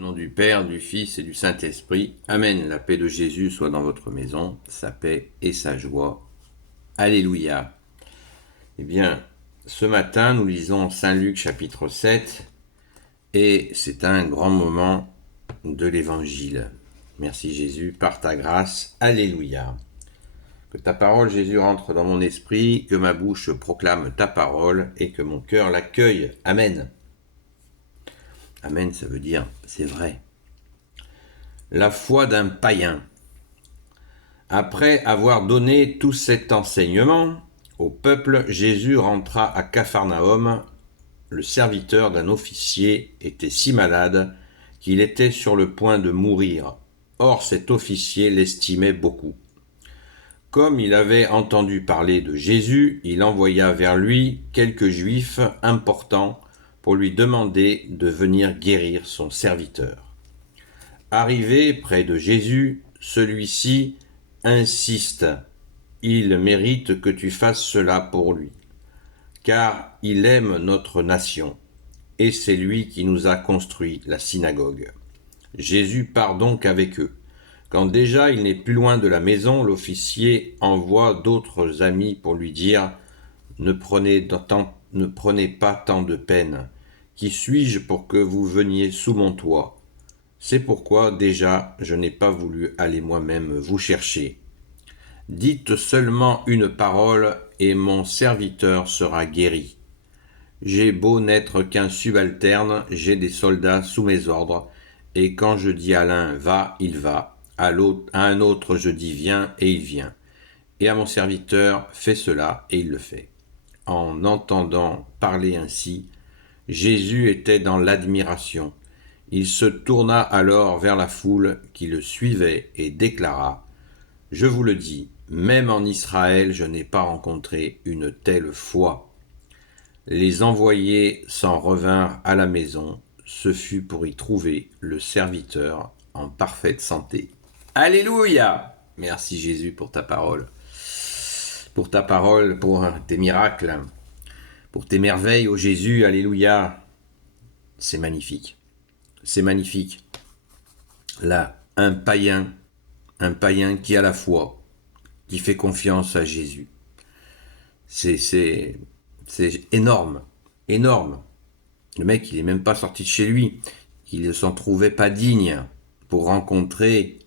Au nom du Père, du Fils et du Saint-Esprit. Amen. La paix de Jésus soit dans votre maison, sa paix et sa joie. Alléluia. Eh bien, ce matin, nous lisons Saint Luc chapitre 7 et c'est un grand moment de l'Évangile. Merci Jésus, par ta grâce. Alléluia. Que ta parole, Jésus, rentre dans mon esprit, que ma bouche proclame ta parole et que mon cœur l'accueille. Amen. Amen, ça veut dire c'est vrai. La foi d'un païen. Après avoir donné tout cet enseignement au peuple, Jésus rentra à Capharnaüm. Le serviteur d'un officier était si malade qu'il était sur le point de mourir. Or cet officier l'estimait beaucoup. Comme il avait entendu parler de Jésus, il envoya vers lui quelques Juifs importants pour lui demander de venir guérir son serviteur. Arrivé près de Jésus, celui-ci insiste. Il mérite que tu fasses cela pour lui, car il aime notre nation, et c'est lui qui nous a construit la synagogue. Jésus part donc avec eux. Quand déjà il n'est plus loin de la maison, l'officier envoie d'autres amis pour lui dire « Ne prenez pas tant de peine. Qui suis-je pour que vous veniez sous mon toit ? C'est pourquoi déjà je n'ai pas voulu aller moi-même vous chercher. Dites seulement une parole et mon serviteur sera guéri. J'ai beau n'être qu'un subalterne, j'ai des soldats sous mes ordres, et quand je dis à l'un va, il va, à un autre je dis viens, et il vient. Et à mon serviteur fais cela, et il le fait. En entendant parler ainsi, Jésus était dans l'admiration. Il se tourna alors vers la foule qui le suivait et déclara « Je vous le dis, même en Israël, je n'ai pas rencontré une telle foi. » Les envoyés s'en revinrent à la maison. Ce fut pour y trouver le serviteur en parfaite santé. Alléluia! Merci Jésus pour ta parole. Pour ta parole, pour tes miracles, pour tes merveilles, ô Jésus, alléluia. C'est magnifique. C'est magnifique. Là, un païen qui a la foi, qui fait confiance à Jésus. C'est énorme, énorme. Le mec, il est même pas sorti de chez lui. Il ne s'en trouvait pas digne pour rencontrer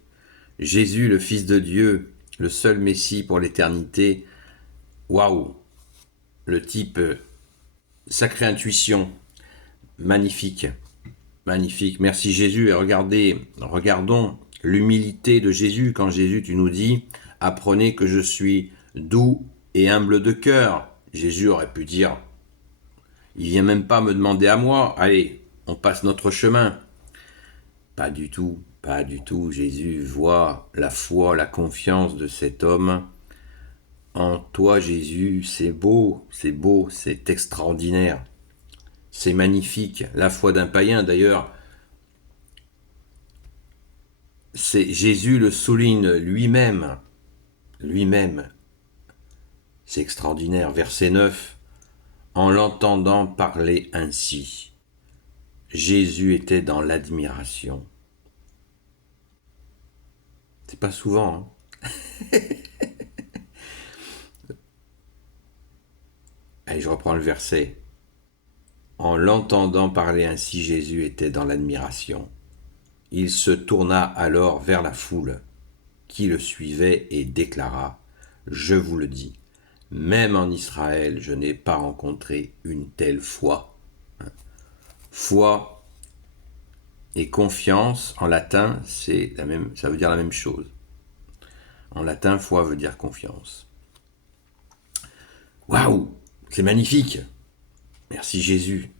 Jésus, le Fils de Dieu, le seul Messie pour l'éternité. Waouh! Le type, sacrée intuition, magnifique. Magnifique, merci Jésus. Et regardons l'humilité de Jésus quand Jésus, tu nous dis, apprenez que je suis doux et humble de cœur. Jésus aurait pu dire, il vient même pas me demander à moi, allez, on passe notre chemin. Pas du tout, pas du tout. Jésus voit la foi, la confiance de cet homme. En toi Jésus, c'est beau, c'est extraordinaire. C'est magnifique, la foi d'un païen d'ailleurs. C'est Jésus le souligne lui-même. C'est extraordinaire. Verset 9. En l'entendant parler ainsi, Jésus était dans l'admiration. C'est pas souvent, hein. Allez, je reprends le verset. En l'entendant parler ainsi, Jésus était dans l'admiration. Il se tourna alors vers la foule qui le suivait et déclara « Je vous le dis, même en Israël, je n'ai pas rencontré une telle foi. » Foi et confiance, en latin, ça veut dire la même chose. En latin, foi veut dire confiance. Waouh, c'est magnifique. Merci Jésus.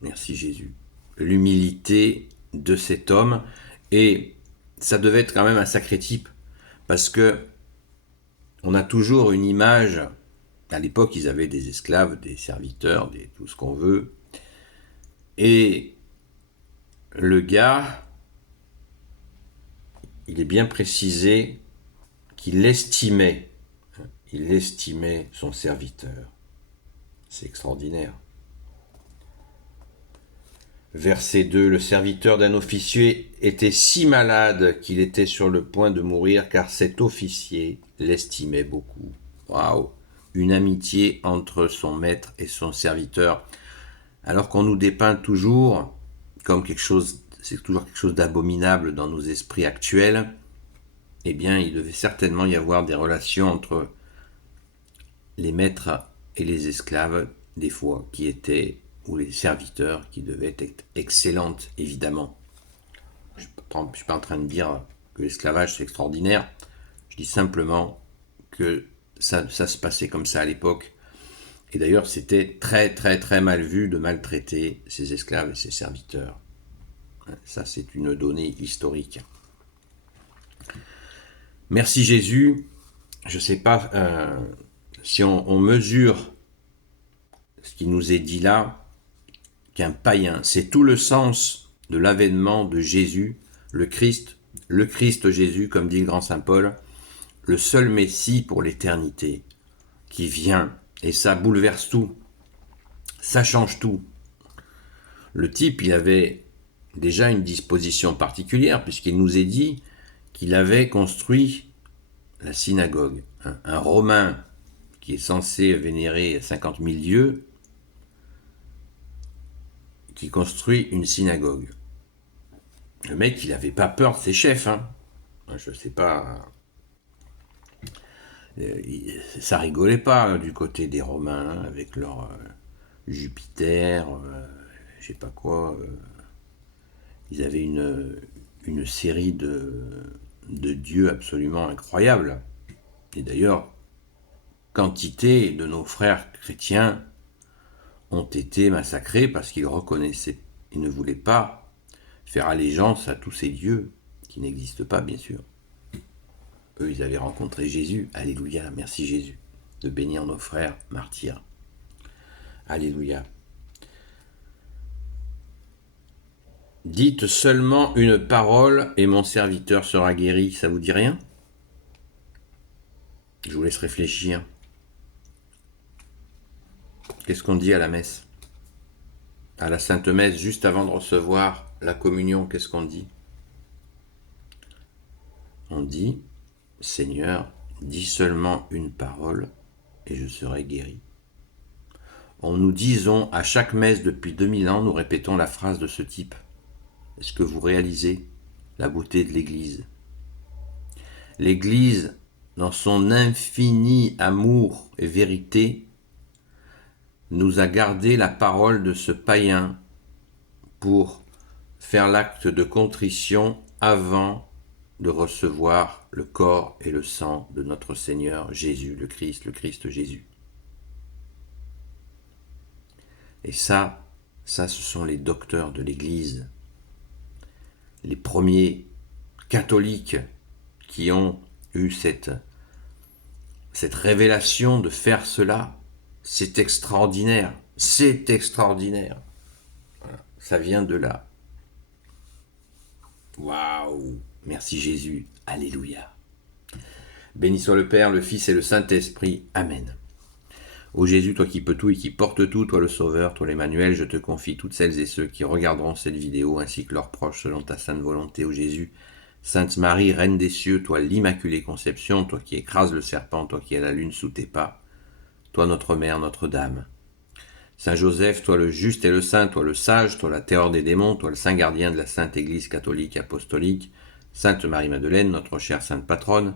Merci Jésus. L'humilité de cet homme, et ça devait être quand même un sacré type, parce que on a toujours une image. À l'époque, ils avaient des esclaves, des serviteurs, tout ce qu'on veut, et le gars, il est bien précisé qu'il estimait son serviteur. C'est extraordinaire. Verset 2, le serviteur d'un officier était si malade qu'il était sur le point de mourir car cet officier l'estimait beaucoup. Waouh! Une amitié entre son maître et son serviteur. Alors qu'on nous dépeint toujours comme quelque chose, c'est toujours quelque chose d'abominable dans nos esprits actuels, eh bien, il devait certainement y avoir des relations entre les maîtres et les esclaves, des fois, qui étaient, ou les serviteurs, qui devaient être excellentes, évidemment. Je ne suis pas en train de dire que l'esclavage, c'est extraordinaire. Je dis simplement que ça se passait comme ça à l'époque. Et d'ailleurs, c'était très, très, très mal vu de maltraiter ses esclaves et ses serviteurs. Ça, c'est une donnée historique. Merci Jésus. Je ne sais pas si on mesure ce qui nous est dit là, qu'un païen, c'est tout le sens de l'avènement de Jésus, le Christ Jésus, comme dit le grand saint Paul, le seul Messie pour l'éternité, qui vient, et ça bouleverse tout, ça change tout. Le type, il avait déjà une disposition particulière, puisqu'il nous est dit qu'il avait construit la synagogue. Un Romain qui est censé vénérer 50 000 dieux, qui construit une synagogue. Le mec, il n'avait pas peur de ses chefs. Je sais pas. Ça rigolait pas du côté des Romains, avec leur Jupiter, je sais pas quoi. Ils avaient une série de dieux absolument incroyables. Et d'ailleurs, quantité de nos frères chrétiens ont été massacrés parce qu'ils reconnaissaient, ils ne voulaient pas faire allégeance à tous ces dieux qui n'existent pas, bien sûr. Eux, ils avaient rencontré Jésus. Alléluia, merci Jésus, de bénir nos frères martyrs. Alléluia. Dites seulement une parole et mon serviteur sera guéri. Ça vous dit rien? Je vous laisse réfléchir. Qu'est-ce qu'on dit à la messe? À la Sainte Messe, juste avant de recevoir la communion, qu'est-ce qu'on dit? On dit, Seigneur, dis seulement une parole et je serai guéri. Nous disons à chaque messe depuis 2000 ans, nous répétons la phrase de ce type. Est-ce que vous réalisez la beauté de l'Église? L'Église, dans son infini amour et vérité, nous a gardé la parole de ce païen pour faire l'acte de contrition avant de recevoir le corps et le sang de notre Seigneur Jésus, le Christ Jésus. Et ça, ce sont les docteurs de l'Église, les premiers catholiques qui ont eu cette révélation de faire cela. C'est extraordinaire, c'est extraordinaire. Voilà, ça vient de là. Waouh, merci Jésus, alléluia. Béni soit le Père, le Fils et le Saint-Esprit, amen. Ô Jésus, toi qui peux tout et qui portes tout, toi le Sauveur, toi l'Emmanuel, je te confie toutes celles et ceux qui regarderont cette vidéo, ainsi que leurs proches, selon ta sainte volonté, ô Jésus. Sainte Marie, Reine des cieux, toi l'Immaculée Conception, toi qui écrases le serpent, toi qui as la lune sous tes pas, toi notre Mère, Notre-Dame. Saint Joseph, toi le juste et le saint, toi le sage, toi la terreur des démons, toi le saint gardien de la Sainte Église catholique apostolique, Sainte Marie-Madeleine, notre chère sainte patronne,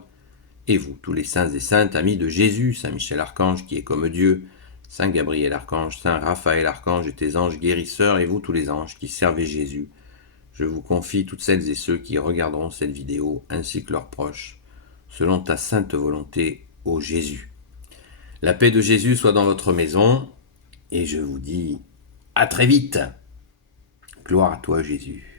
et vous, tous les saints et saintes, amis de Jésus, Saint Michel Archange qui est comme Dieu, Saint Gabriel Archange, Saint Raphaël Archange et tes anges guérisseurs, et vous tous les anges qui servez Jésus, je vous confie toutes celles et ceux qui regarderont cette vidéo, ainsi que leurs proches, selon ta sainte volonté, ô Jésus. La paix de Jésus soit dans votre maison, et je vous dis à très vite. Gloire à toi Jésus.